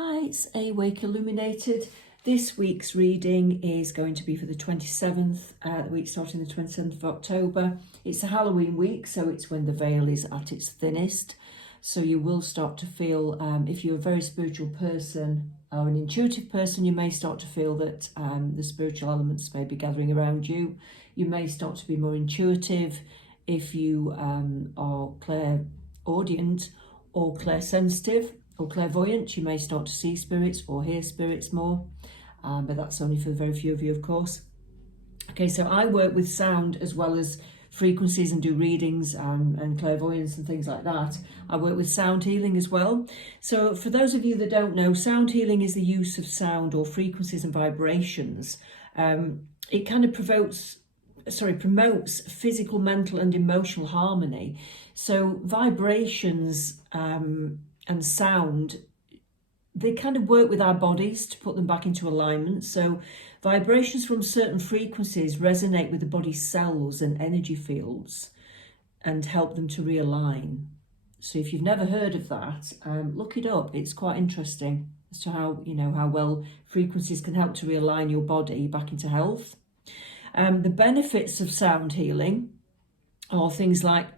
Hi, it's Awake Illuminated. This week's reading is going to be for the 27th, the week starting the 27th of October. It's a Halloween week, so it's when the veil is at its thinnest. So you will start to feel, if you're a very spiritual person or an intuitive person, you may start to feel that the spiritual elements may be gathering around you. You may start to be more intuitive. If you are clairaudient or clairsensitive or clairvoyant, you may start to see spirits or hear spirits more, but that's only for very few of you, of course. Okay, so I work with sound as well as frequencies and do readings and clairvoyance and things like that. I work with sound healing as well. So for those of you that don't know, sound healing is the use of sound or frequencies and vibrations. It kind of promotes physical, mental and emotional harmony. So vibrations and sound, they kind of work with our bodies to put them back into alignment. So vibrations from certain frequencies resonate with the body's cells and energy fields and help them to realign. So if you've never heard of that, look it up. It's quite interesting as to how well frequencies can help to realign your body back into health. The benefits of sound healing are things like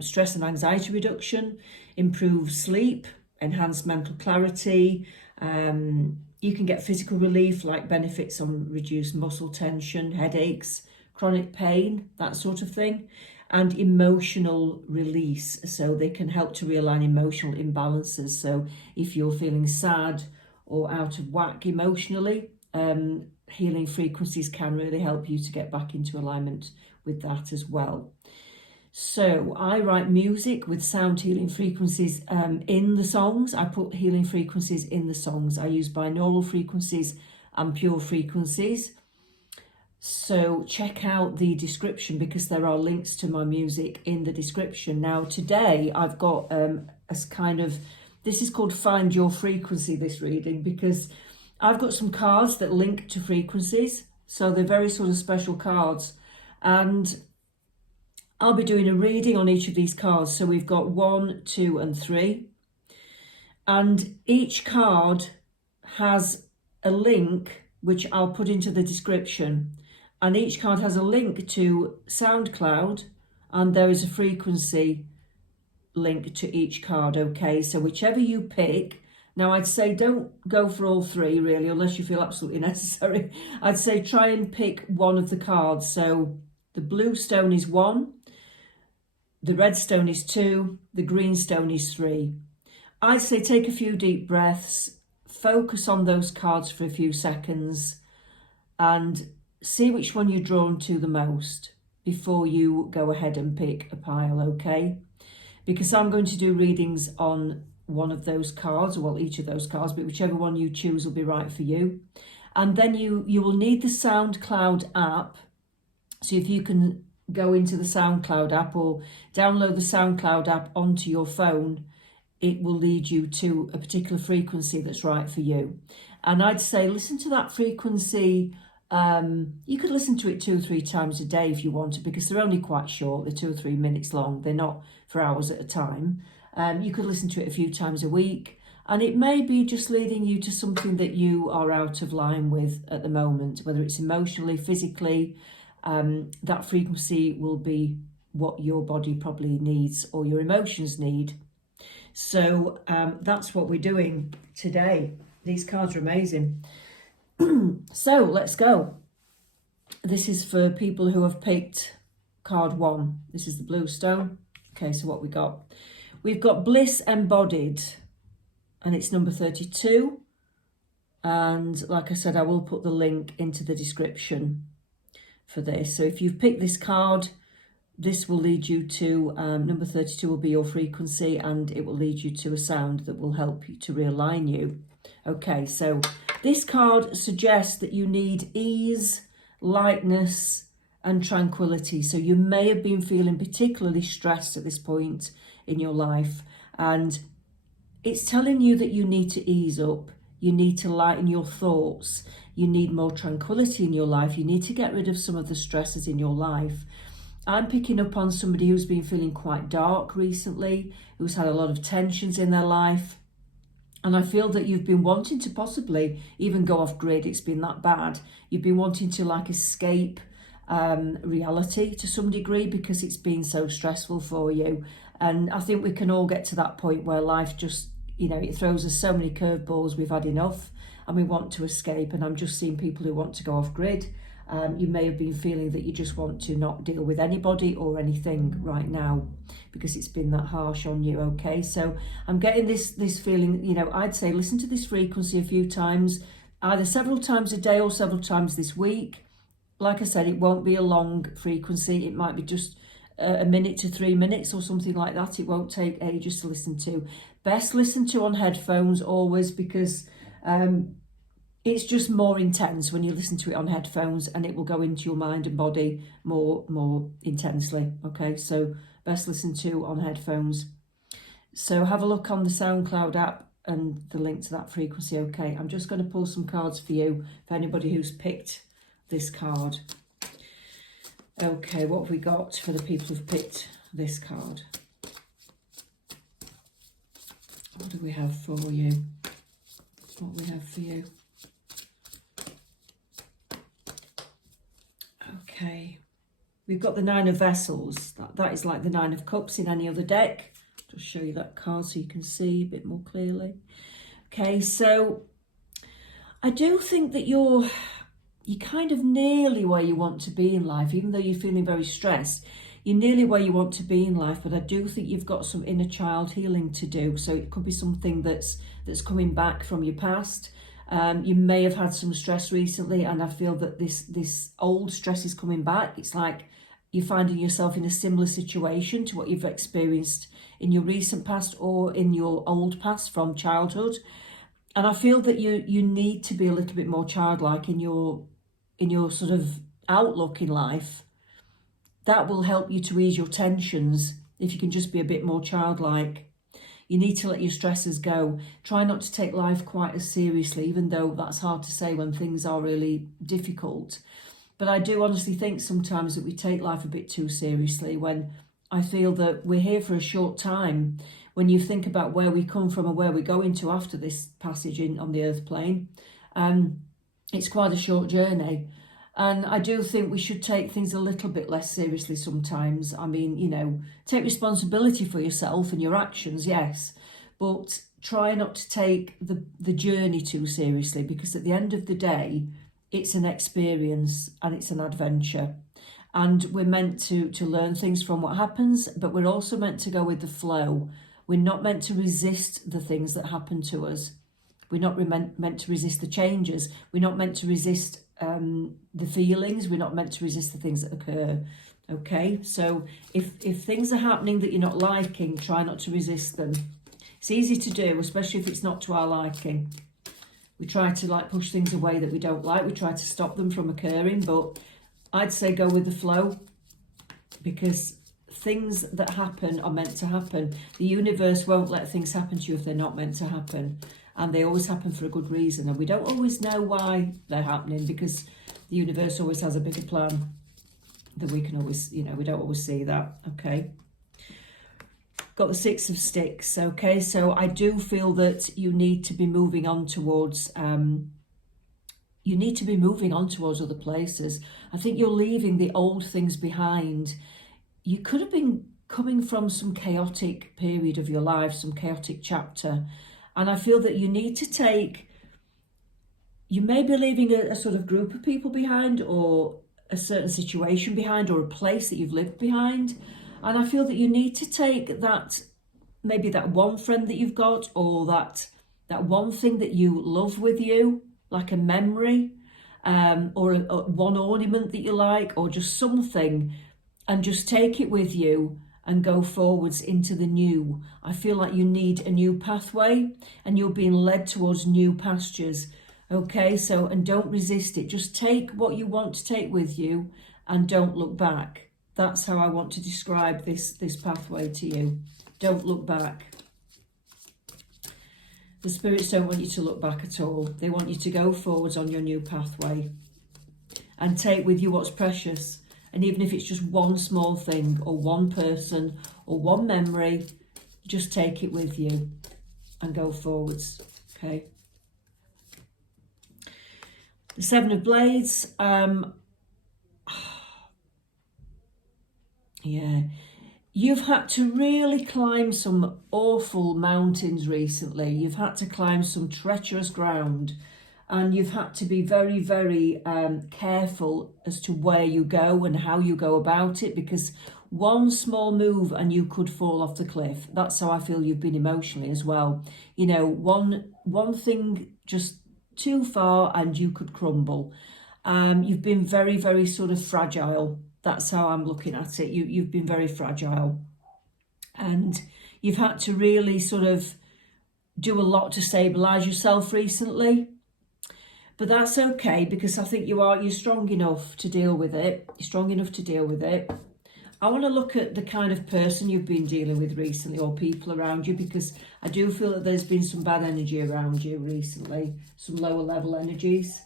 stress and anxiety reduction, improved sleep, enhanced mental clarity. You can get physical relief like benefits on reduced muscle tension, headaches, chronic pain, that sort of thing, and emotional release. So they can help to realign emotional imbalances. So if you're feeling sad or out of whack emotionally, healing frequencies can really help you to get back into alignment with that as well. So I write music with sound healing frequencies in the songs. I put healing frequencies in the songs. I use binaural frequencies and pure frequencies. So check out the description because there are links to my music in the description. Now today I've got this is called Find Your Frequency, this reading, because I've got some cards that link to frequencies. So they're very sort of special cards. And I'll be doing a reading on each of these cards. So we've got 1, 2 and 3. And each card has a link, which I'll put into the description. And each card has a link to SoundCloud, and there is a frequency link to each card, okay? So whichever you pick, now I'd say don't go for all 3 really, unless you feel absolutely necessary. I'd say try and pick one of the cards. So the blue stone is 1, the red stone is 2, the green stone is 3. I'd say take a few deep breaths, focus on those cards for a few seconds and see which one you're drawn to the most before you go ahead and pick a pile, okay? Because I'm going to do readings on one of those cards, well, each of those cards, but whichever one you choose will be right for you. And then you will need the SoundCloud app. So if you can go into the SoundCloud app or download the SoundCloud app onto your phone, it will lead you to a particular frequency that's right for you. And I'd say listen to that frequency. You could listen to it 2 or 3 times a day if you want to, because they're only quite short. They're 2 or 3 minutes long. They're not for hours at a time. You could listen to it a few times a week. And it may be just leading you to something that you are out of line with at the moment, whether it's emotionally, physically. That frequency will be what your body probably needs or your emotions need. So that's what we're doing today. These cards are amazing. So let's go. This is for people who have picked card 1. This is the blue stone. Okay, so what we got? We've got Bliss Embodied, and it's number 32. And like I said, I will put the link into the description for this. So if you've picked this card, this will lead you to number 32 will be your frequency, and it will lead you to a sound that will help you to realign you. Okay, so this card suggests that you need ease, lightness and tranquility. So you may have been feeling particularly stressed at this point in your life, and it's telling you that you need to ease up. You need to lighten your thoughts. You need more tranquility in your life. You need to get rid of some of the stresses in your life. I'm picking up on somebody who's been feeling quite dark recently, who's had a lot of tensions in their life. And I feel that you've been wanting to possibly even go off grid. It's been that bad. You've been wanting to like escape reality to some degree because it's been so stressful for you. And I think we can all get to that point where life just, you know, it throws us so many curveballs, we've had enough and we want to escape. And I'm just seeing people who want to go off grid. You may have been feeling that you just want to not deal with anybody or anything right now because it's been that harsh on you, okay? So I'm getting this feeling, you know, I'd say listen to this frequency a few times, either several times a day or several times this week. Like I said, it won't be a long frequency. It might be just a minute to 3 minutes or something like that. It won't take ages to listen to. Best listen to on headphones always because it's just more intense when you listen to it on headphones and it will go into your mind and body more intensely. Okay, so best listen to on headphones. So have a look on the SoundCloud app and the link to that frequency. Okay, I'm just going to pull some cards for you, for anybody who's picked this card. Okay, what have we got for the people who've picked this card? What do we have for you? What we have for you? Okay, we've got the Nine of Vessels. That is like the Nine of Cups in any other deck. Just show you that card so you can see a bit more clearly. Okay, so I do think that you're kind of nearly where you want to be in life, even though you're feeling very stressed. You're nearly where you want to be in life, but I do think you've got some inner child healing to do. So it could be something that's coming back from your past. You may have had some stress recently, and I feel that this old stress is coming back. It's like you're finding yourself in a similar situation to what you've experienced in your recent past or in your old past from childhood. And I feel that you need to be a little bit more childlike in your sort of outlook in life. That will help you to ease your tensions if you can just be a bit more childlike. You need to let your stresses go. Try not to take life quite as seriously, even though that's hard to say when things are really difficult. But I do honestly think sometimes that we take life a bit too seriously, when I feel that we're here for a short time. When you think about where we come from and where we're going to after this passage on the earth plane, it's quite a short journey. And I do think we should take things a little bit less seriously sometimes. I mean, you know, take responsibility for yourself and your actions, yes, but try not to take the journey too seriously, because at the end of the day, it's an experience and it's an adventure. And we're meant to learn things from what happens, but we're also meant to go with the flow. We're not meant to resist the things that happen to us. We're not meant to resist the changes. We're not meant to resist the feelings. We're not meant to resist the things that occur. Okay, so if things are happening that you're not liking, try not to resist them. It's easy to do, especially if it's not to our liking. We try to like push things away that we don't like. We try to stop them from occurring, but I'd say go with the flow, because things that happen are meant to happen. The universe won't let things happen to you if they're not meant to happen. And they always happen for a good reason. And we don't always know why they're happening, because the universe always has a bigger plan that we can always, you know, we don't always see that, okay? Got the Six of Sticks, okay? So I do feel that you need to be moving on towards, other places. I think you're leaving the old things behind. You could have been coming from some chaotic period of your life, some chaotic chapter. And I feel that you need to you may be leaving a sort of group of people behind, or a certain situation behind, or a place that you've lived behind. And I feel that you need to take that, maybe that one friend that you've got, or that one thing that you love with you, like a memory, or one ornament that you like, or just something, and just take it with you and go forwards into the new. I feel like you need a new pathway, and you're being led towards new pastures. Okay, so, and don't resist it. Just take what you want to take with you and don't look back. That's how I want to describe this pathway to you. Don't look back. The spirits don't want you to look back at all. They want you to go forwards on your new pathway and take with you what's precious. And even if it's just one small thing, or one person, or one memory, just take it with you and go forwards. Okay. The Seven of Blades. Yeah. You've had to really climb some awful mountains recently. You've had to climb some treacherous ground, and you've had to be very, very careful as to where you go and how you go about it, because one small move and you could fall off the cliff. That's how I feel you've been emotionally as well. You know, one thing just too far and you could crumble. You've been very, very sort of fragile. That's how I'm looking at it. You've been very fragile, and you've had to really sort of do a lot to stabilise yourself recently. But that's okay, because I think you're strong enough to deal with it. You're strong enough to deal with it. I want to look at the kind of person you've been dealing with recently, or people around you, because I do feel that there's been some bad energy around you recently, some lower level energies.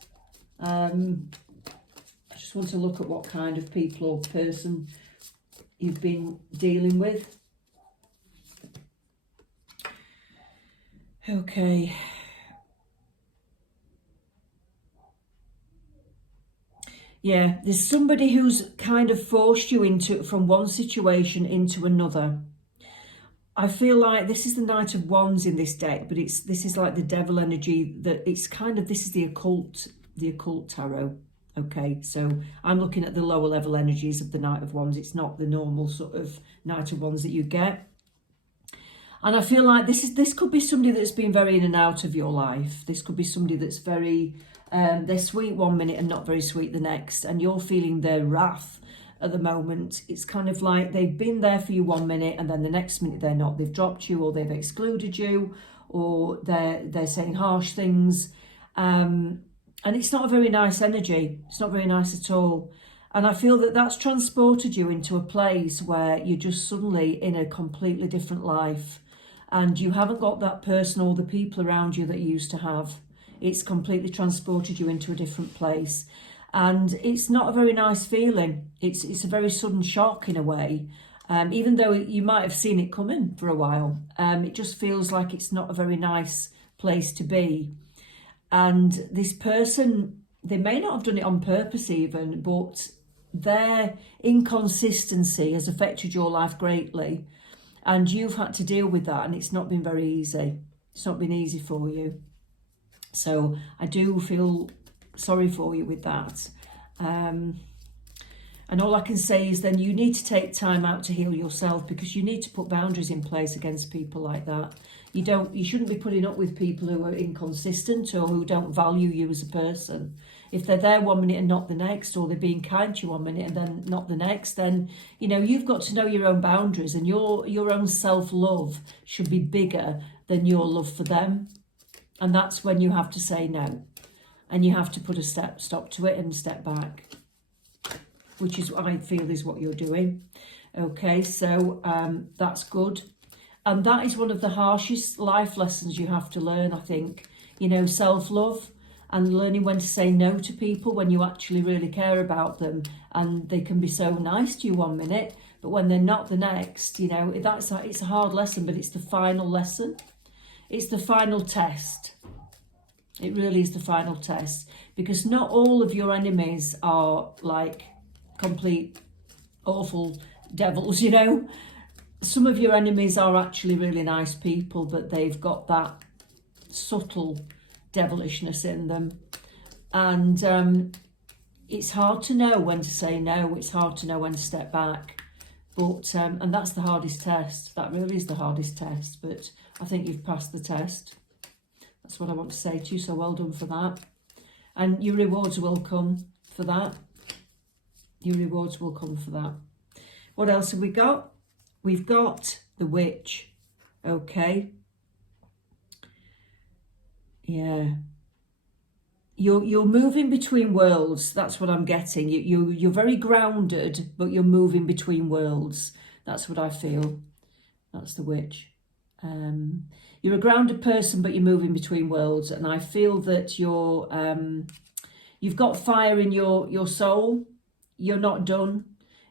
I just want to look at what kind of people or person you've been dealing with. Okay. Yeah, there's somebody who's kind of forced you from one situation into another. I feel like this is the Knight of Wands in this deck, but this is like the devil energy. This is the occult tarot. Okay, so I'm looking at the lower level energies of the Knight of Wands. It's not the normal sort of Knight of Wands that you get. And I feel like this could be somebody that's been very in and out of your life. This could be somebody that's very, they're sweet one minute and not very sweet the next. And you're feeling their wrath at the moment. It's kind of like they've been there for you one minute and then the next minute they're not. They've dropped you, or they've excluded you, or they're saying harsh things. And it's not a very nice energy. It's not very nice at all. And I feel that that's transported you into a place where you're just suddenly in a completely different life. And you haven't got that person or the people around you that you used to have. It's completely transported you into a different place. And it's not a very nice feeling. It's a very sudden shock in a way. Even though you might have seen it coming for a while. It just feels like it's not a very nice place to be. And this person, they may not have done it on purpose even, but their inconsistency has affected your life greatly. And you've had to deal with that, and it's not been very easy. It's not been easy for you. So I do feel sorry for you with that. And all I can say is then you need to take time out to heal yourself, because you need to put boundaries in place against people like that. You shouldn't be putting up with people who are inconsistent or who don't value you as a person. If they're there one minute and not the next, or they're being kind to you one minute and then not the next, then, you know, you've got to know your own boundaries, and your own self-love should be bigger than your love for them. And that's when you have to say no. And you have to put a stop to it and step back, which is what I feel is what you're doing. Okay, so that's good. And that is one of the harshest life lessons you have to learn, I think. You know, self-love and learning when to say no to people when you actually really care about them. And they can be so nice to you one minute, but when they're not the next, you know, it's a hard lesson, but it's the final lesson. It's the final test. It really is the final test, because not all of your enemies are like complete awful devils, you know. Some of your enemies are actually really nice people, but they've got that subtle devilishness in them. And it's hard to know when to say no. It's hard to know when to step back. But and that's the hardest test. That really is the hardest test. But I think you've passed the test. That's what I want to say to you. So well done for that. And your rewards will come for that. Your rewards will come for that. What else have we got? We've got the Witch. Okay. Yeah. You're moving between worlds. That's what I'm getting. You're very grounded, but you're moving between worlds. That's what I feel. That's the Witch. You're a grounded person, but you're moving between worlds. And I feel that you've got fire in your soul. You're not done.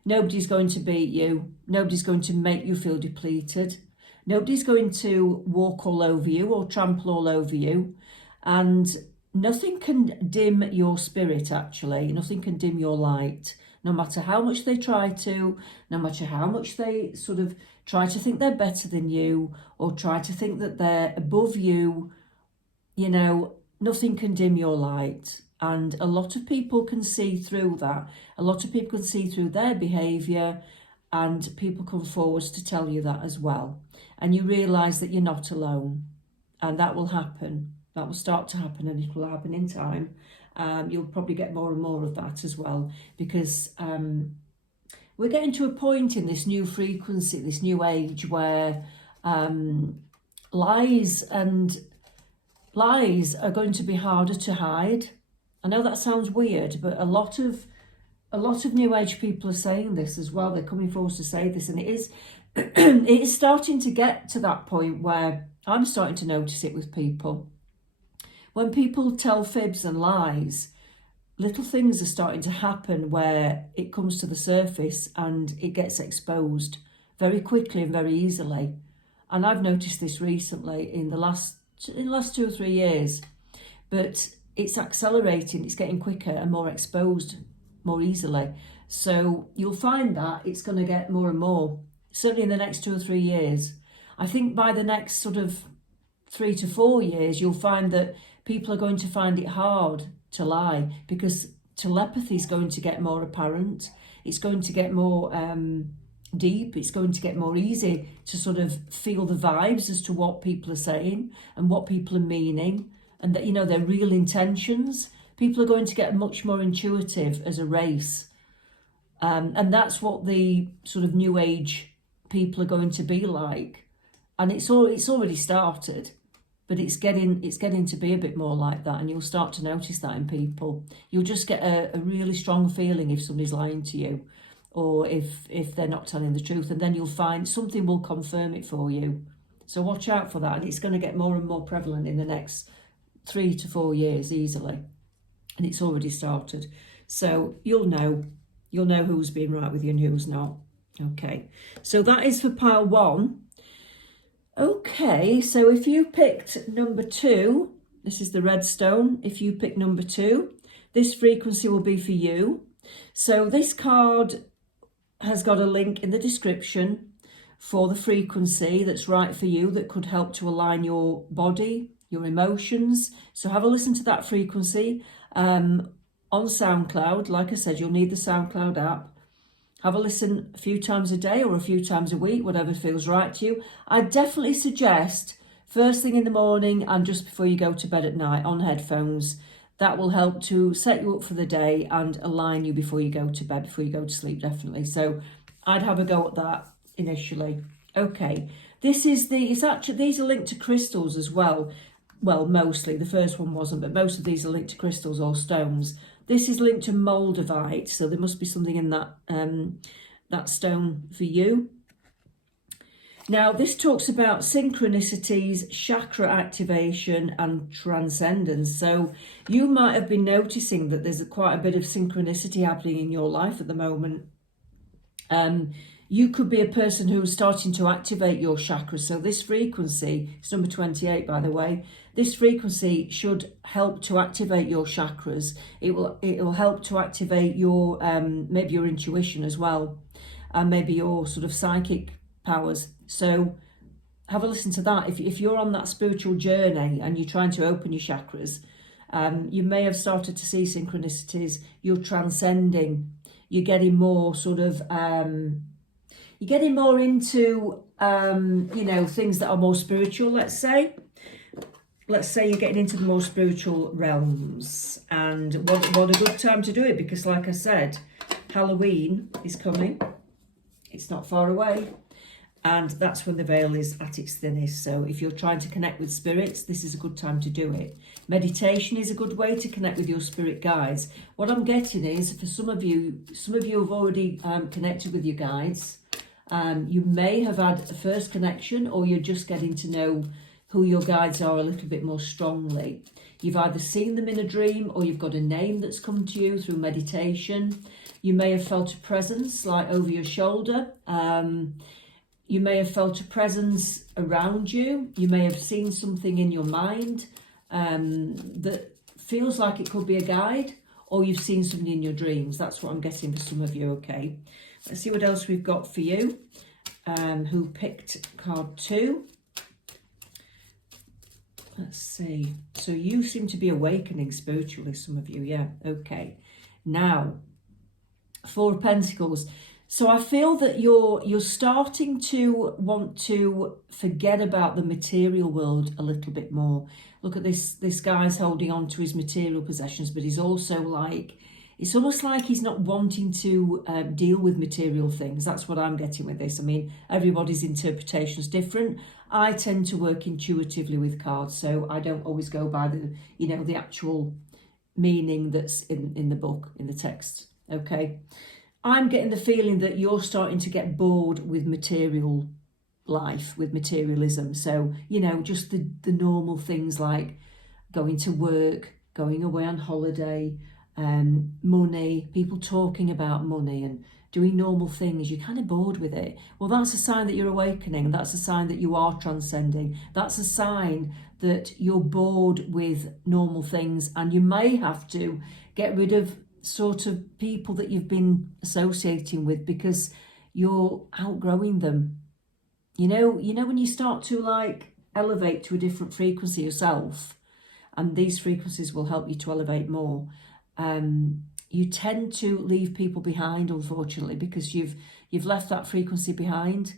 Nobody's going to beat you. Nobody's going to make you feel depleted. Nobody's going to walk all over you or trample all over you. And nothing can dim your spirit, actually. Nothing can dim your light. No matter how much they try to, no matter how much they sort of try to think they're better than you or try to think that they're above you, you know, nothing can dim your light. And a lot of people can see through that. A lot of people can see through their behaviour, and people come forwards to tell you that as well. And you realise that you're not alone. And that will happen. That will start to happen, and it will happen in time. You'll probably get more and more of that as well, because we're getting to a point in this new frequency, this new age, where lies are going to be harder to hide. I know that sounds weird, but a lot of new age people are saying this as well. They're coming forward to say this, and it is it is starting to get to that point where I'm starting to notice it with people. When people tell fibs and lies, little things are starting to happen where it comes to the surface and it gets exposed very quickly and very easily. And I've noticed this recently in the last 2 or 3 years, but it's accelerating, it's getting quicker and more exposed more easily. So you'll find that it's going to get more and more, certainly in the next 2 or 3 years. I think by the next sort of 3 to 4 years, you'll find that people are going to find it hard to lie, because telepathy is going to get more apparent. It's going to get more deep. It's going to get more easy to sort of feel the vibes as to what people are saying and what people are meaning, and that, you know, their real intentions. People are going to get much more intuitive as a race. And that's what the sort of new age people are going to be like. And it's already started. But it's getting to be a bit more like that, and you'll start to notice that in people. You'll just get a really strong feeling if somebody's lying to you, or if they're not telling the truth, and then you'll find something will confirm it for you. So watch out for that, and it's going to get more and more prevalent in the next 3 to 4 years easily, and it's already started. So you'll know who's being right with you and who's not. Okay, so that is for pile 1. Okay, so if you picked number 2, this is the red stone. If you pick number 2, this frequency will be for you. So this card has got a link in the description for the frequency that's right for you, that could help to align your body, your emotions. So have a listen to that frequency on SoundCloud. Like I said, you'll need the SoundCloud app. Have a listen a few times a day or a few times a week, whatever feels right to you. I definitely suggest first thing in the morning and just before you go to bed at night on headphones. That will help to set you up for the day and align you before you go to bed, before you go to sleep, definitely. So I'd have a go at that initially. Okay, these are linked to crystals as well. Well, mostly, the first one wasn't, but most of these are linked to crystals or stones. This is linked to moldavite, so there must be something in that stone for you. Now, this talks about synchronicities, chakra activation and transcendence. So you might have been noticing that there's quite a bit of synchronicity happening in your life at the moment. You could be a person who's starting to activate your chakras. So this frequency, it's number 28, by the way, this frequency should help to activate your chakras. It will help to activate your maybe your intuition as well, and maybe your sort of psychic powers. So have a listen to that. If you're on that spiritual journey and you're trying to open your chakras, you may have started to see synchronicities. You're transcending. You're getting more sort of you're getting more into things that are more spiritual. Let's say you're getting into the more spiritual realms, and what a good time to do it, because like I said, Halloween is coming. It's not far away, and that's when the veil is at its thinnest. So if you're trying to connect with spirits, this is a good time to do it. Meditation is a good way to connect with your spirit guides. What I'm getting is, for some of you have already connected with your guides. You may have had a first connection, or you're just getting to know who your guides are a little bit more strongly. You've either seen them in a dream, or you've got a name that's come to you through meditation. You may have felt a presence like over your shoulder. You may have felt a presence around you. You may have seen something in your mind that feels like it could be a guide, or you've seen something in your dreams. That's what I'm getting for some of you, okay? Let's see what else we've got for you who picked card 2. Let's see. So you seem to be awakening spiritually, some of you, yeah, okay. Now, 4 of Pentacles. So I feel that you're starting to want to forget about the material world a little bit more. Look at this guy's holding on to his material possessions, but he's also like, it's almost like he's not wanting to deal with material things. That's what I'm getting with this. I mean, everybody's interpretation is different. I tend to work intuitively with cards, so I don't always go by the, the actual meaning that's in the book, in the text, okay? I'm getting the feeling that you're starting to get bored with material life, with materialism. So, just the normal things like going to work, going away on holiday, money, people talking about money and doing normal things. You're kind of bored with it. Well, that's a sign that you're awakening. That's a sign that you are transcending. That's a sign that you're bored with normal things, and you may have to get rid of sort of people that you've been associating with because you're outgrowing them. You know when you start to like elevate to a different frequency yourself, and these frequencies will help you to elevate more, you tend to leave people behind, unfortunately, because you've left that frequency behind,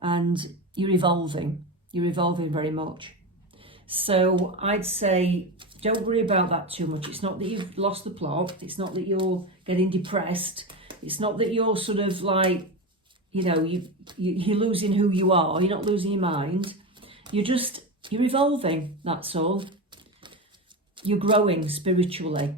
and you're evolving very much. So I'd say don't worry about that too much. It's not that you've lost the plot. It's not that you're getting depressed. It's not that you're sort of like, you're losing who you are. You're not losing your mind. You're evolving, that's all. You're growing spiritually.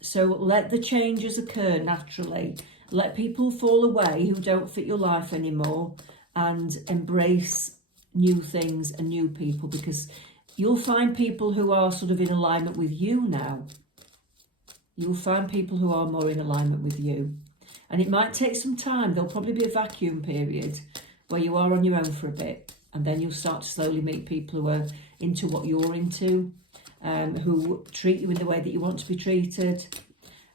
So let the changes occur naturally. Let people fall away who don't fit your life anymore, and embrace new things and new people, because you'll find people who are sort of in alignment with you now. You'll find people who are more in alignment with you. And it might take some time. There'll probably be a vacuum period where you are on your own for a bit. And then you'll start to slowly meet people who are into what you're into, who treat you in the way that you want to be treated,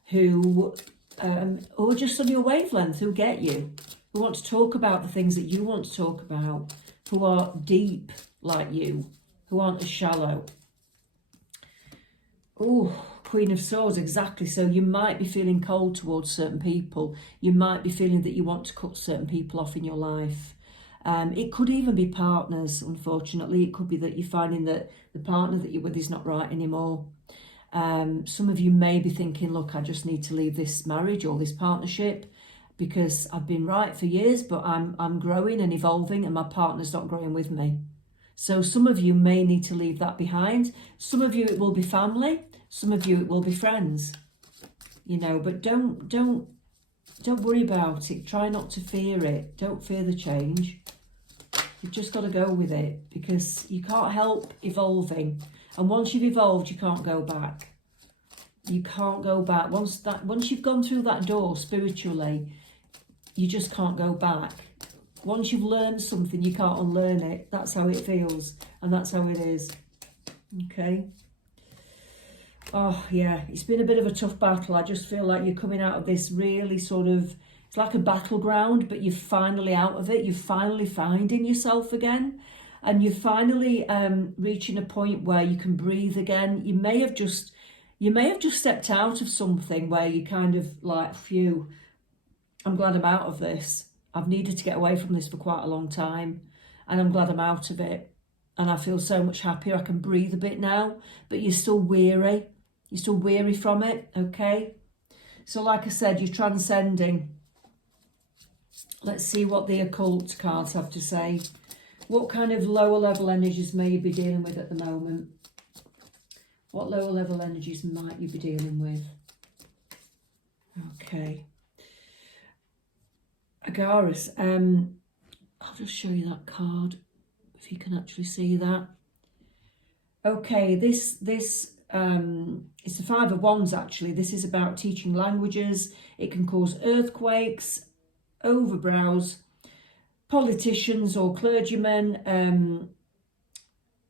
who are just on your wavelength, who get you, who want to talk about the things that you want to talk about, who are deep like you, who aren't as shallow. Oh, Queen of Swords, exactly. So you might be feeling cold towards certain people. You might be feeling that you want to cut certain people off in your life. It could even be partners, unfortunately. It could be that you're finding that the partner that you're with is not right anymore. Some of you may be thinking, look, I just need to leave this marriage or this partnership because I've been right for years, but I'm growing and evolving and my partner's not growing with me. So some of you may need to leave that behind. Some of you, it will be family. Some of you, it will be friends. But don't worry about it. Try not to fear it. Don't fear the change. You've just got to go with it, because you can't help evolving. And once you've evolved, you can't go back. You can't go back. Once you've gone through that door spiritually, you just can't go back. Once you've learned something, you can't unlearn it. That's how it feels, and that's how it is. Okay. Oh, yeah, it's been a bit of a tough battle. I just feel like you're coming out of this really sort of, it's like a battleground, but you're finally out of it. You're finally finding yourself again, and you're finally reaching a point where you can breathe again. You may have just stepped out of something where you kind of like, phew, I'm glad I'm out of this. I've needed to get away from this for quite a long time, and I'm glad I'm out of it. And I feel so much happier. I can breathe a bit now, but you're still weary. You're still weary from it, okay? So like I said, you're transcending. Let's see what the occult cards have to say. What kind of lower level energies may you be dealing with at the moment? What lower level energies might you be dealing with? Okay. Agaris, I'll just show you that card, if you can actually see that. Okay, this it's the 5 of Wands, actually. This is about teaching languages. It can cause earthquakes, overbrows, politicians or clergymen,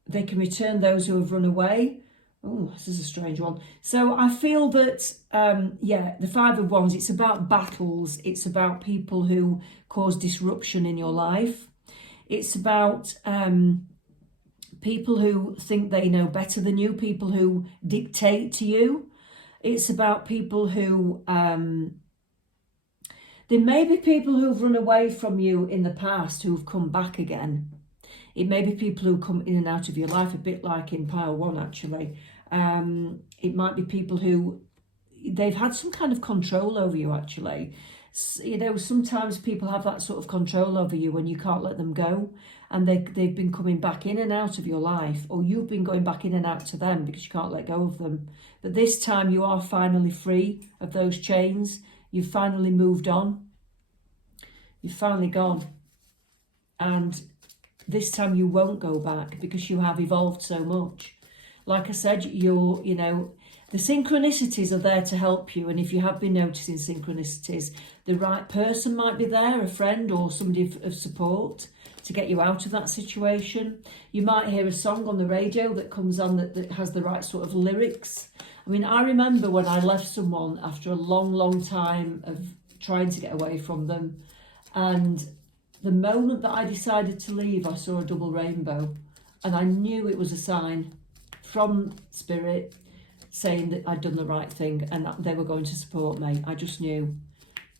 they can return those who have run away. Oh, this is a strange one. So I feel that, the Five of Wands, it's about battles. It's about people who cause disruption in your life. It's about people who think they know better than you, people who dictate to you. It's about people who, there may be people who've run away from you in the past who've come back again. It may be people who come in and out of your life, a bit like in pile one, actually. It might be people who, they've had some kind of control over you, actually. You know, sometimes people have that sort of control over you when you can't let them go, and they've been coming back in and out of your life, or you've been going back in and out to them because you can't let go of them. But this time you are finally free of those chains. You've finally moved on. You've finally gone. And this time you won't go back because you have evolved so much. Like I said, the synchronicities are there to help you. And if you have been noticing synchronicities, the right person might be there, a friend or somebody of support to get you out of that situation. You might hear a song on the radio that comes on that has the right sort of lyrics. I mean, I remember when I left someone after a long, long time of trying to get away from them. And the moment that I decided to leave, I saw a double rainbow. And I knew it was a sign from Spirit saying that I'd done the right thing and that they were going to support me. I just knew.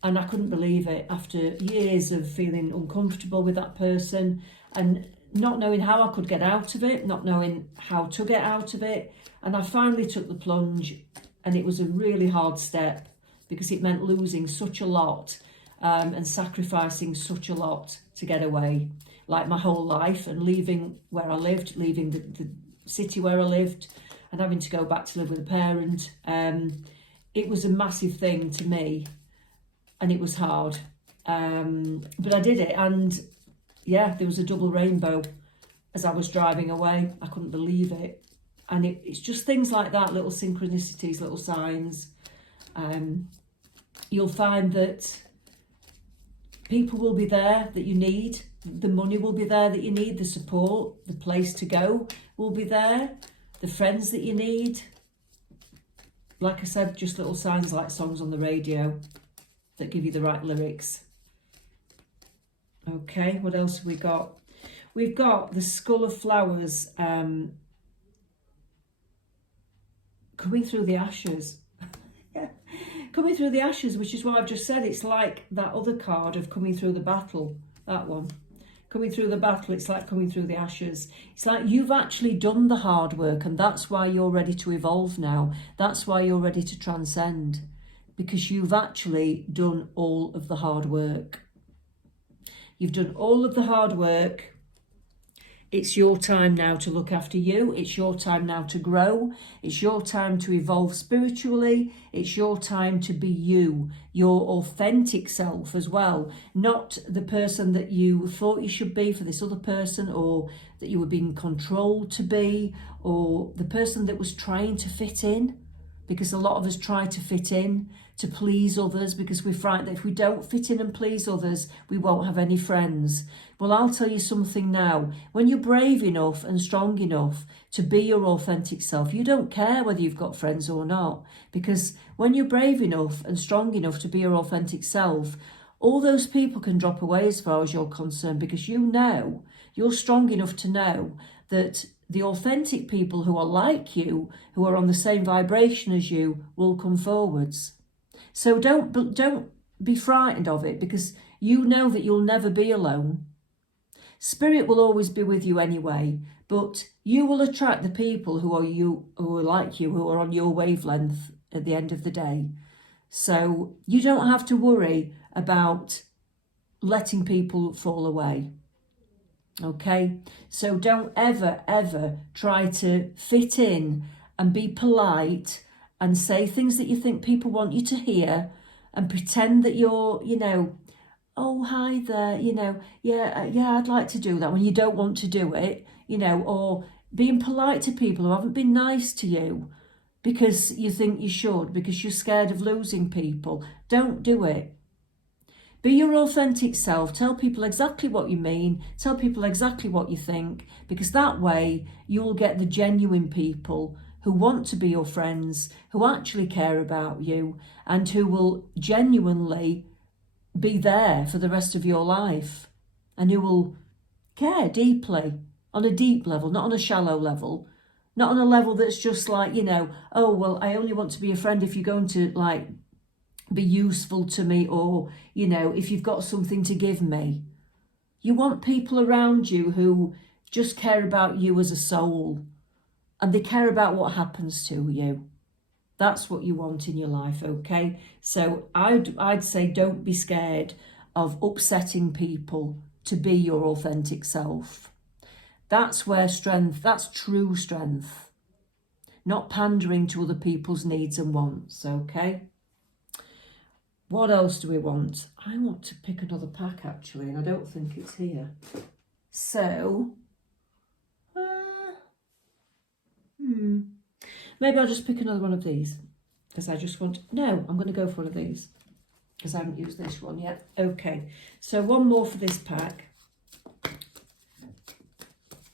And I couldn't believe it after years of feeling uncomfortable with that person and not knowing how I could get out of it, not knowing how to get out of it. And I finally took the plunge, and it was a really hard step because it meant losing such a lot and sacrificing such a lot to get away, like my whole life, and leaving where I lived, leaving the city where I lived, and having to go back to live with a parent. It was a massive thing to me, and it was hard, but I did it. And yeah, there was a double rainbow as I was driving away. I couldn't believe it. And it's just things like that, little synchronicities, little signs. You'll find that people will be there that you need. The money will be there that you need. The support, the place to go will be there. The friends that you need. Like I said, just little signs like songs on the radio that give you the right lyrics. Okay, what else have we got? We've got the Skull of Flowers coming through the ashes. Yeah. Coming through the ashes, which is what I've just said. It's like that other card of coming through the battle, that one. Coming through the battle, it's like coming through the ashes. It's like you've actually done the hard work, and that's why you're ready to evolve now. That's why you're ready to transcend, because you've actually done all of the hard work. You've done all of the hard work. It's your time now to look after you. It's your time now to grow. It's your time to evolve spiritually. It's your time to be you, your authentic self as well. Not the person that you thought you should be for this other person, or that you were being controlled to be, or the person that was trying to fit in. Because a lot of us try to fit in, to please others, because we're frightened that if we don't fit in and please others, we won't have any friends. Well, I'll tell you something now. When you're brave enough and strong enough to be your authentic self, you don't care whether you've got friends or not. Because when you're brave enough and strong enough to be your authentic self, all those people can drop away as far as you're concerned, because you know, you're strong enough to know that the authentic people who are like you, who are on the same vibration as you, will come forwards. So don't be frightened of it, because you know that you'll never be alone. Spirit will always be with you anyway, but you will attract the people who are like you, who are on your wavelength at the end of the day. So you don't have to worry about letting people fall away. Okay, so don't ever try to fit in and be polite and say things that you think people want you to hear, and pretend that you're, oh, hi there, yeah, I'd like to do that, when you don't want to do it, or being polite to people who haven't been nice to you because you think you should, because you're scared of losing people. Don't do it. Be your authentic self. Tell people exactly what you mean. Tell people exactly what you think, because that way you'll get the genuine people who want to be your friends, who actually care about you, and who will genuinely be there for the rest of your life, and who will care deeply, on a deep level, not on a shallow level, not on a level that's just like, you know, oh, well, I only want to be a friend if you're going to like be useful to me, or, you know, if you've got something to give me. You want people around you who just care about you as a soul, and they care about what happens to you. That's what you want in your life, okay? So I'd say don't be scared of upsetting people to be your authentic self. That's where strength, that's true strength. Not pandering to other people's needs and wants, okay? What else do we want? I want to pick another pack, actually, and I don't think it's here. So, maybe I'll just pick another one of these, because I just want... No, I'm going to go for one of these, because I haven't used this one yet. Okay, so one more for this pack.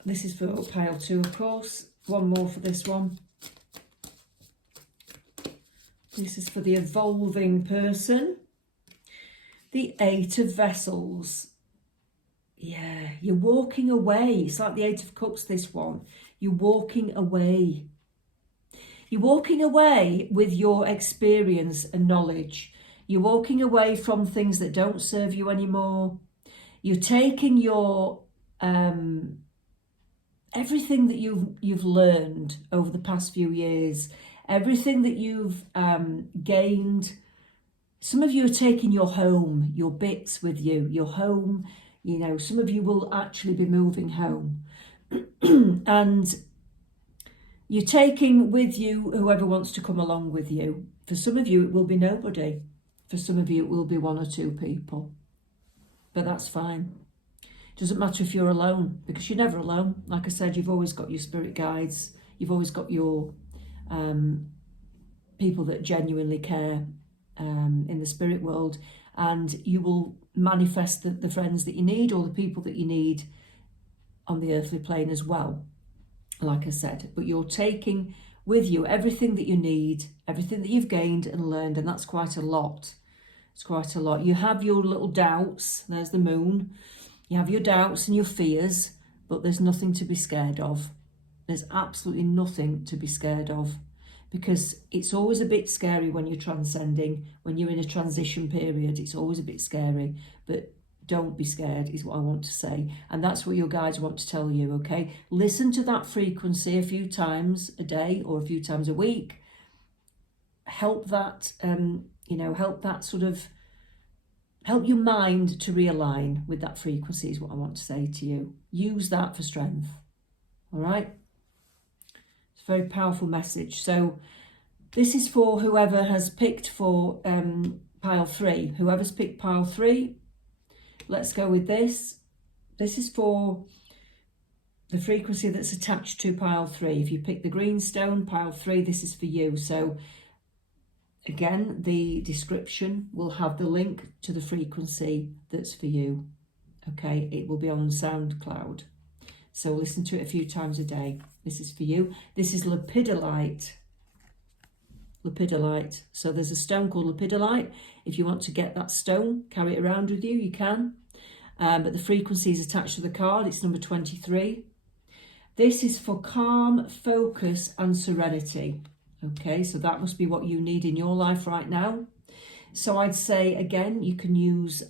This is for pile 2, of course. One more for this one. This is for the evolving person. The 8 of Vessels. Yeah, you're walking away. It's like the 8 of Cups, this one. You're walking away. You're walking away with your experience and knowledge. You're walking away from things that don't serve you anymore. You're taking your everything that you've learned over the past few years, everything that you've gained. Some of you are taking your home, your bits with you, your home. You know, some of you will actually be moving home. And you're taking with you whoever wants to come along with you. For some of you, it will be nobody. For some of you, it will be 1 or 2 people. But that's fine. Doesn't matter if you're alone, because you're never alone. Like I said, you've always got your spirit guides. You've always got your people that genuinely care in the spirit world. And you will manifest the friends that you need, or the people that you need on the earthly plane as well, like I said. But you're taking with you everything that you need, everything that you've gained and learned, and that's quite a lot. It's quite a lot. You have your little doubts. There's the moon. You have your doubts and your fears, but there's nothing to be scared of. There's absolutely nothing to be scared of, because it's always a bit scary when you're transcending, when you're in a transition period. It's always a bit scary, but don't be scared is what I want to say. And that's what your guides want to tell you, okay? Listen to that frequency a few times a day or a few times a week. Help that, help that sort of, help your mind to realign with that frequency is what I want to say to you. Use that for strength, all right? It's a very powerful message. So this is for whoever has picked for pile 3. Whoever's picked pile 3, let's go with this. This is for the frequency that's attached to pile 3. If you pick the green stone, pile 3, this is for you. So again, the description will have the link to the frequency that's for you. Okay, it will be on SoundCloud. So listen to it a few times a day. This is for you. This is lepidolite. Lepidolite. So there's a stone called lepidolite. If you want to get that stone, carry it around with you, you can. But the frequency is attached to the card. It's number 23. This is for calm, focus and serenity. Okay, so that must be what you need in your life right now. So I'd say, again, you can use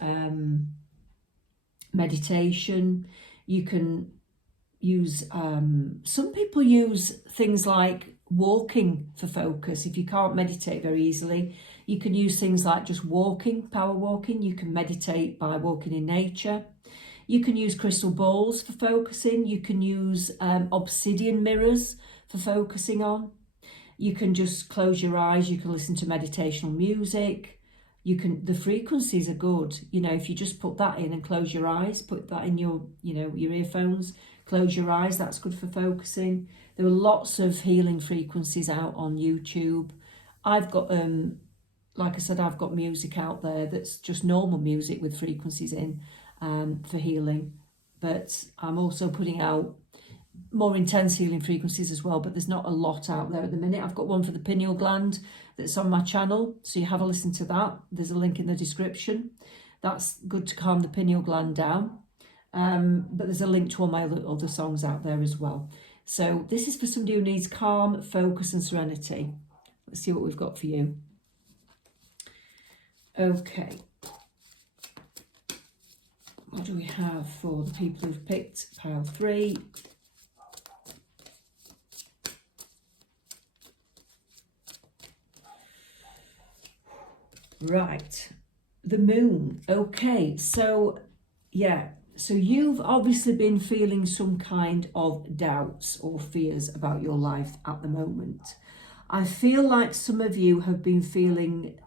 meditation. You can use, some people use things like walking for focus. If you can't meditate very easily, you can use things like just walking, power walking. You can meditate by walking in nature. You can use crystal balls for focusing. You can use obsidian mirrors for focusing on. You can just close your eyes. You can listen to meditational music. The frequencies are good. You know, if you just put that in and close your eyes, put that in your, your earphones, close your eyes, that's good for focusing. There are lots of healing frequencies out on YouTube. I've got like I said, I've got music out there that's just normal music with frequencies in for healing. But I'm also putting out more intense healing frequencies as well, but there's not a lot out there at the minute. I've got one for the pineal gland that's on my channel, so you have a listen to that. There's a link in the description. That's good to calm the pineal gland down. But there's a link to all my other songs out there as well. So this is for somebody who needs calm, focus and serenity. Let's see what we've got for you. Okay. What do we have for the people who've picked pile 3? Right, the moon. Okay, so yeah, so you've obviously been feeling some kind of doubts or fears about your life at the moment. I feel like some of you have been feeling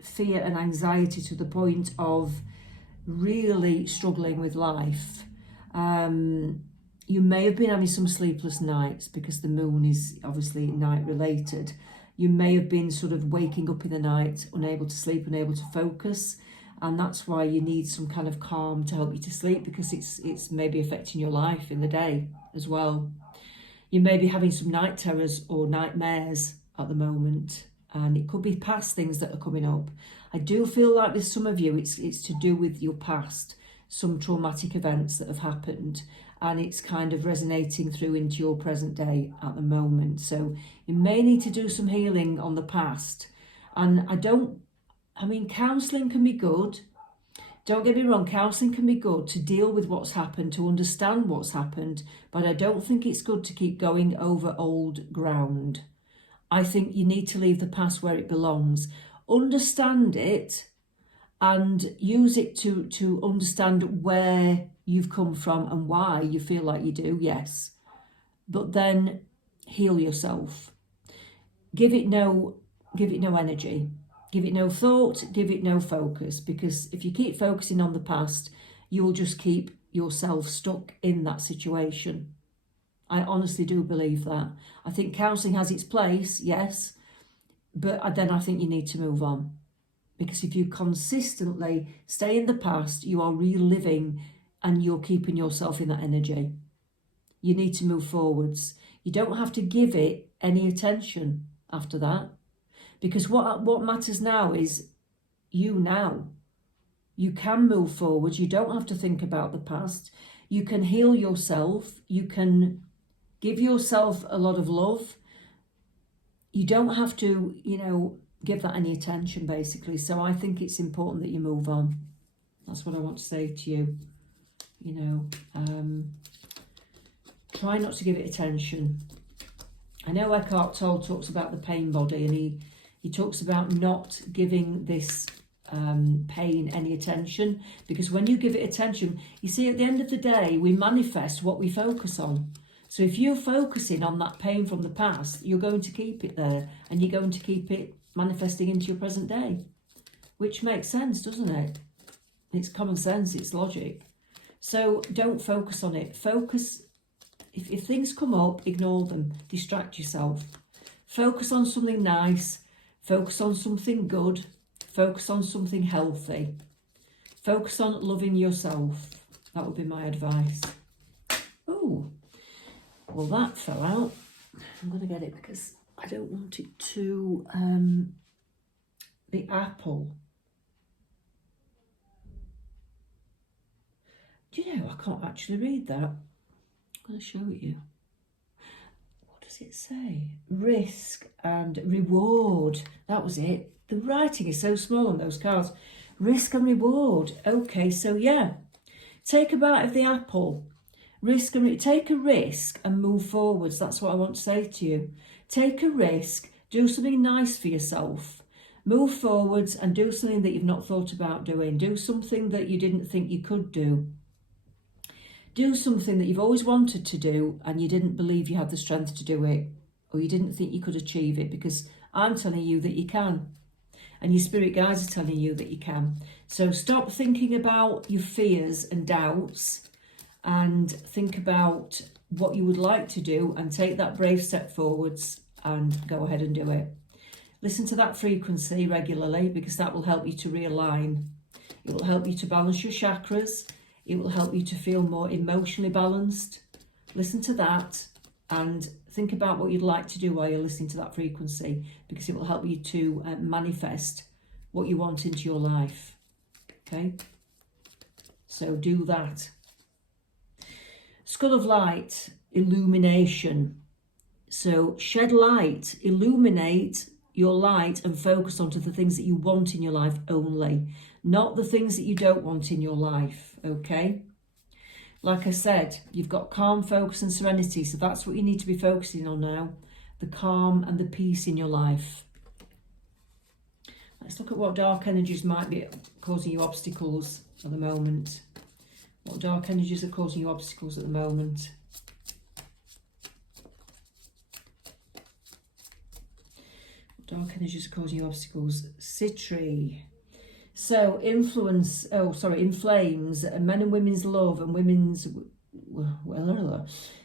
fear and anxiety to the point of really struggling with life. You may have been having some sleepless nights because the moon is obviously night related. You may have been sort of waking up in the night, unable to sleep, unable to focus. And that's why you need some kind of calm to help you to sleep, because it's maybe affecting your life in the day as well. You may be having some night terrors or nightmares at the moment, and it could be past things that are coming up. I do feel like with some of you, it's to do with your past, some traumatic events that have happened, and it's kind of resonating through into your present day at the moment. So you may need to do some healing on the past. And counselling can be good. Don't get me wrong, counselling can be good to deal with what's happened, to understand what's happened, but I don't think it's good to keep going over old ground. I think you need to leave the past where it belongs. Understand it and use it to understand where you've come from and why you feel like you do, yes. But then heal yourself. Give it no energy. Give it no thought, give it no focus, because if you keep focusing on the past, you will just keep yourself stuck in that situation. I honestly do believe that. I think counselling has its place, yes, but then I think you need to move on. Because if you consistently stay in the past, you are reliving and you're keeping yourself in that energy. You need to move forwards. You don't have to give it any attention after that. Because what matters now is you now. You can move forward. You don't have to think about the past. You can heal yourself. You can give yourself a lot of love. You don't have to, give that any attention, basically. So I think it's important that you move on. That's what I want to say to you. Try not to give it attention. I know Eckhart Tolle talks about the pain body, and he talks about not giving this pain any attention, because when you give it attention, you see, at the end of the day, we manifest what we focus on. So if you're focusing on that pain from the past, you're going to keep it there, and you're going to keep it manifesting into your present day, which makes sense, doesn't it? It's common sense, it's logic. So don't focus on it. Focus, if things come up, ignore them, distract yourself. Focus on something nice, focus on something good, focus on something healthy. Focus on loving yourself. That would be my advice. Oh, well, that fell out. I'm going to get it because I don't want it to, the apple. Do you know, I can't actually read that. I'm going to show it you. What does it say? Risk and reward. That was it. The writing is so small on those cards. Risk and reward. Okay, so yeah. Take a bite of the apple. Take a risk and move forwards. That's what I want to say to you. Take a risk. Do something nice for yourself. Move forwards and do something that you've not thought about doing. Do something that you didn't think you could do. Do something that you've always wanted to do and you didn't believe you had the strength to do it, or you didn't think you could achieve it, because I'm telling you that you can. And your spirit guides are telling you that you can. So stop thinking about your fears and doubts and think about what you would like to do and take that brave step forwards and go ahead and do it. Listen to that frequency regularly, because that will help you to realign. It will help you to balance your chakras. It will help you to feel more emotionally balanced. Listen to that and think about what you'd like to do while you're listening to that frequency, because it will help you to manifest what you want into your life. Okay? So do that. Skull of Light, illumination. So shed light, illuminate your light and focus onto the things that you want in your life only, not the things that you don't want in your life, okay? Like I said, you've got calm, focus and serenity, so that's what you need to be focusing on now, the calm and the peace in your life. Let's look at what dark energies might be causing you obstacles at the moment. What dark energies are causing you obstacles at the moment? What dark energies are causing you obstacles? Citri. So inflames men and women's love and women's...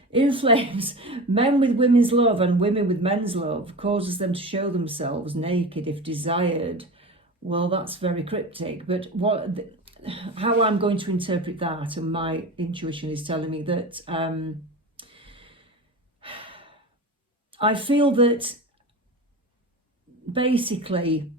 inflames men with women's love and women with men's love, causes them to show themselves naked if desired. Well, that's very cryptic, but how I'm going to interpret that, and my intuition is telling me that I feel that basically,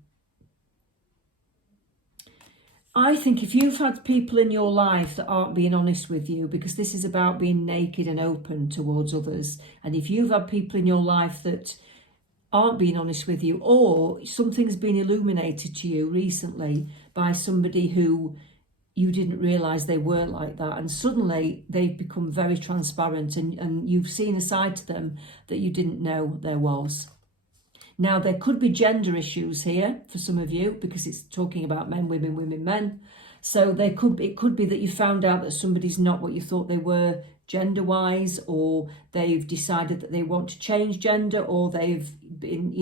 I think if you've had people in your life that aren't being honest with you, because this is about being naked and open towards others, and if you've had people in your life that aren't being honest with you, or something's been illuminated to you recently by somebody who you didn't realise they were like that, and suddenly they've become very transparent, and you've seen a side to them that you didn't know there was. Now, there could be gender issues here for some of you, because it's talking about men, women, women, men. So it could be that you found out that somebody's not what you thought they were gender-wise, or they've decided that they want to change gender, or they've been,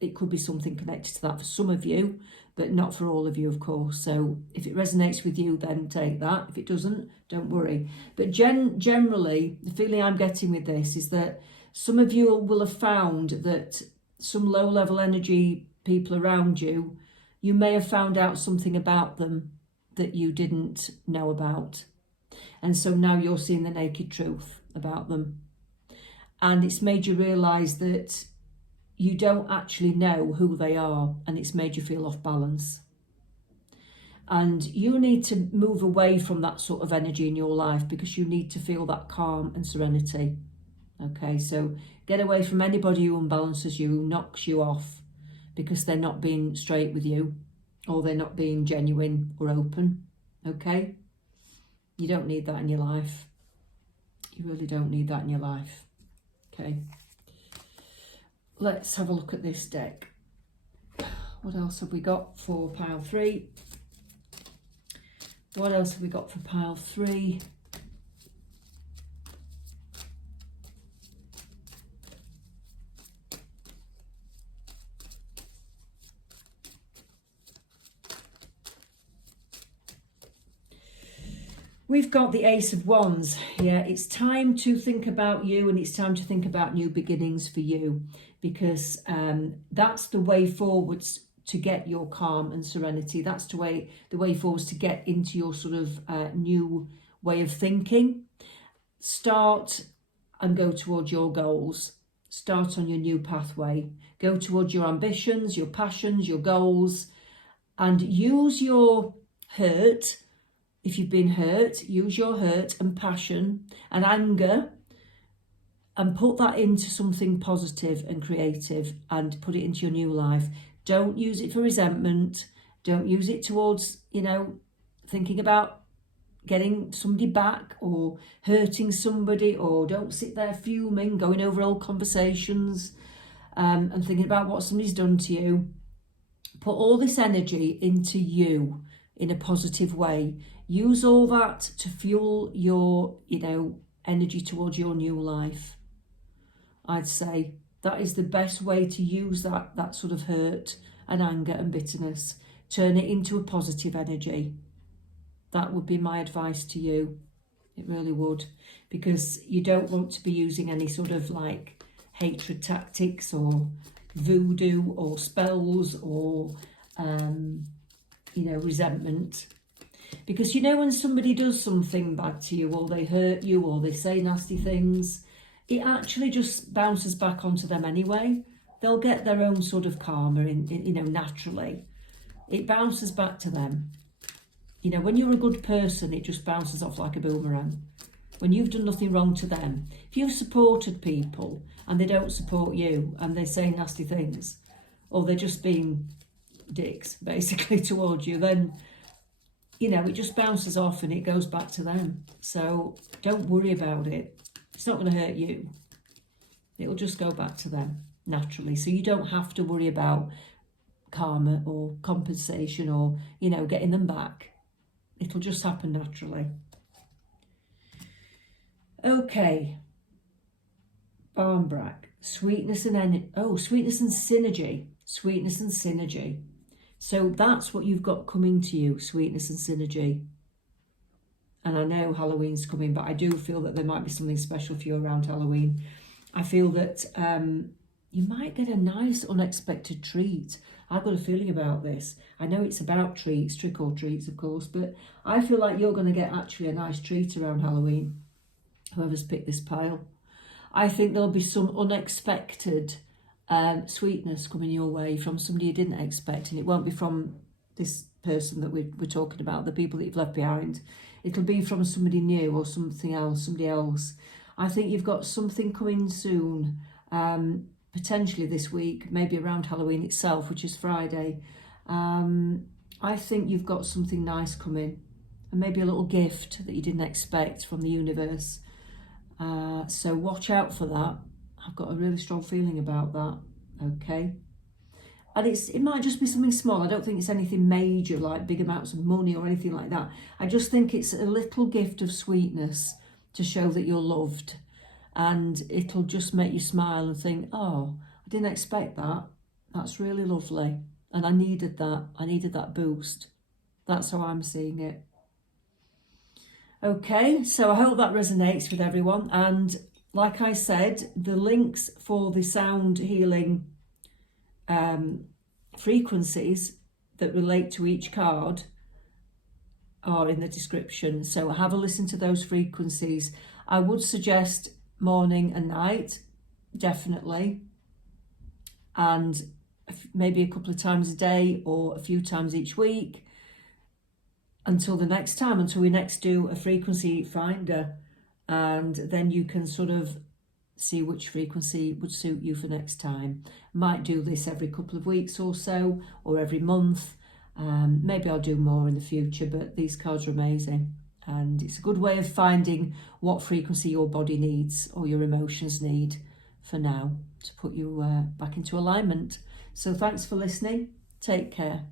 it could be something connected to that for some of you, but not for all of you, of course. So if it resonates with you, then take that. If it doesn't, don't worry. But generally, the feeling I'm getting with this is that some of you will have found that some low-level energy people around you, you may have found out something about them that you didn't know about. And so now you're seeing the naked truth about them. And it's made you realise that you don't actually know who they are, and it's made you feel off balance. And you need to move away from that sort of energy in your life, because you need to feel that calm and serenity. Okay, so get away from anybody who unbalances you, who knocks you off because they're not being straight with you, or they're not being genuine or open. Okay? You don't need that in your life. You really don't need that in your life. Okay? Let's have a look at this deck. What else have we got for pile 3? What else have we got for pile 3? We've got the Ace of Wands. Yeah, it's time to think about you, and it's time to think about new beginnings for you, because that's the way forwards to get your calm and serenity. That's the way forwards to get into your sort of new way of thinking. Start and go towards your goals. Start on your new pathway. Go towards your ambitions, your passions, your goals, and use your hurt. If you've been hurt, use your hurt and passion and anger and put that into something positive and creative, and put it into your new life. Don't use it for resentment. Don't use it towards, thinking about getting somebody back or hurting somebody, or don't sit there fuming, going over old conversations and thinking about what somebody's done to you. Put all this energy into you in a positive way. Use all that to fuel your, energy towards your new life. I'd say that is the best way to use that sort of hurt and anger and bitterness. Turn it into a positive energy. That would be my advice to you. It really would. Because you don't want to be using any sort of hatred tactics or voodoo or spells or, resentment. Because when somebody does something bad to you, or they hurt you, or they say nasty things, it actually just bounces back onto them anyway. They'll get their own sort of karma, naturally. It bounces back to them. When you're a good person, it just bounces off like a boomerang. When you've done nothing wrong to them, if you've supported people and they don't support you and they say nasty things, or they're just being dicks, basically, towards you, then, it just bounces off and it goes back to them. So don't worry about it. It's not going to hurt you. It'll just go back to them naturally. So you don't have to worry about karma or compensation or, getting them back. It'll just happen naturally. Okay. Barnbrack. Sweetness and synergy. Sweetness and synergy. So that's what you've got coming to you, sweetness and synergy. And I know Halloween's coming, but I do feel that there might be something special for you around Halloween. I feel that you might get a nice unexpected treat. I've got a feeling about this. I know it's about treats, trick or treats, of course, but I feel like you're going to get actually a nice treat around Halloween, whoever's picked this pile. I think there'll be some unexpected sweetness coming your way from somebody you didn't expect, and it won't be from this person that we're talking about, the people that you've left behind. It'll be from somebody new or something else, somebody else. I think you've got something coming soon, potentially this week, maybe around Halloween itself, which is Friday. I think you've got something nice coming, and maybe a little gift that you didn't expect from the universe. So watch out for that. I've got a really strong feeling about that, okay? And it might just be something small. I don't think it's anything major, like big amounts of money or anything like that. I just think it's a little gift of sweetness to show that you're loved. And it'll just make you smile and think, oh, I didn't expect that. That's really lovely. And I needed that. I needed that boost. That's how I'm seeing it. Okay, so I hope that resonates with everyone. And like I said, the links for the sound healing frequencies that relate to each card are in the description. So have a listen to those frequencies. I would suggest morning and night, definitely. And maybe a couple of times a day or a few times each week until the next time, until we next do a frequency finder. And then you can sort of see which frequency would suit you for next time. Might do this every couple of weeks or so, or every month. Maybe I'll do more in the future, but these cards are amazing. And it's a good way of finding what frequency your body needs or your emotions need for now to put you back into alignment. So thanks for listening. Take care.